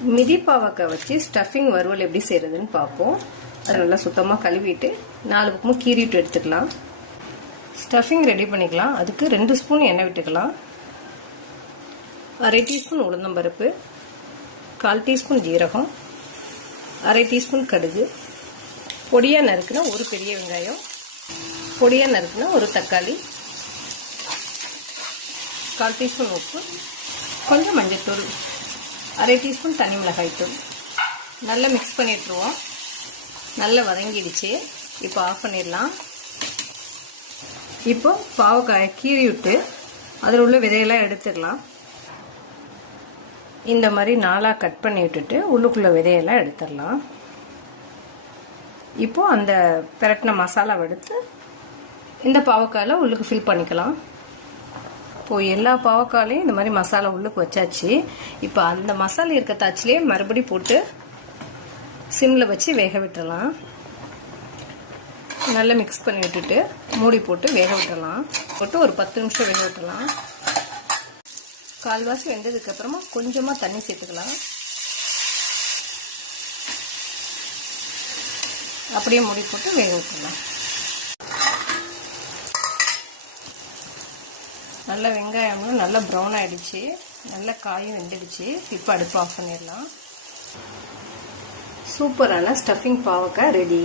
மிதி பாவக்காய் வச்சு ஸ்டஃபிங் வறுவல் எப்படி செய்யறதுன்னு பார்ப்போம். அதை நல்லா சுத்தமாக கழுவிட்டு 4 பக்கமும் கீறிட்டு எடுத்துக்கலாம். ஸ்டஃபிங் ரெடி பண்ணிக்கலாம். அதுக்கு 2 ஸ்பூன் எண்ணெய் விட்டுக்கலாம். 1/2 டீஸ்பூன் உளுந்தம்பருப்பு, 1/4 டீஸ்பூன் ஜீரகம், 1/2 டீஸ்பூன் கடுகு, பொடியாக நறுக்குனா ஒரு பெரிய வெங்காயம், பொடியாக நறுக்குனா ஒரு தக்காளி, 1/4 டீஸ்பூன் உப்பு, கொஞ்சம் மஞ்சள்தூள், 1/2 டீஸ்பூன் தனி மிளகாய்த்தூள். நல்லா மிக்ஸ் பண்ணிட்டுருவோம். நல்லா வதங்கிடுச்சு. இப்போ ஆஃப் பண்ணிடலாம். இப்போ பாவக்காயை கீறி விட்டு அதில் உள்ள விதையெல்லாம் எடுத்துடலாம். இந்த மாதிரி 4ஆக கட் பண்ணி விட்டுட்டு உள்ளுக்குள்ள விதையெல்லாம் எடுத்துடலாம். இப்போ அந்த பிரட்டின மசாலாவை எடுத்து இந்த பாவக்காயில் உள்ளுக்கு ஃபில் பண்ணிக்கலாம். இப்போது எல்லா பாவக்காயிலையும் இந்த மாதிரி மசாலா உள்ளுக்கு வச்சாச்சு. இப்போ அந்த மசாலா இருக்க தாச்சிலே மறுபடி போட்டு சிம்மில் வச்சு வேக விட்டுடலாம். நல்லா மிக்ஸ் பண்ணி விட்டுட்டு மூடி போட்டு வேக விட்டுடலாம். போட்டு ஒரு 10 நிமிஷம் வேக விட்டுடலாம். கால்வாசி வெந்ததுக்கப்புறமா கொஞ்சமாக தண்ணி சேர்த்துக்கலாம். அப்படியே மூடி போட்டு வேக விட்டுடலாம். நல்லா வெங்காயமும் நல்லா ப்ரௌன் ஆகிடுச்சு. நல்லா காயும் வெந்துடுச்சு. இப்போ அடுப்பு ஆஃப் பண்ணிடலாம். சூப்பரான ஸ்டஃபிங் பாவக்காய் ரெடி.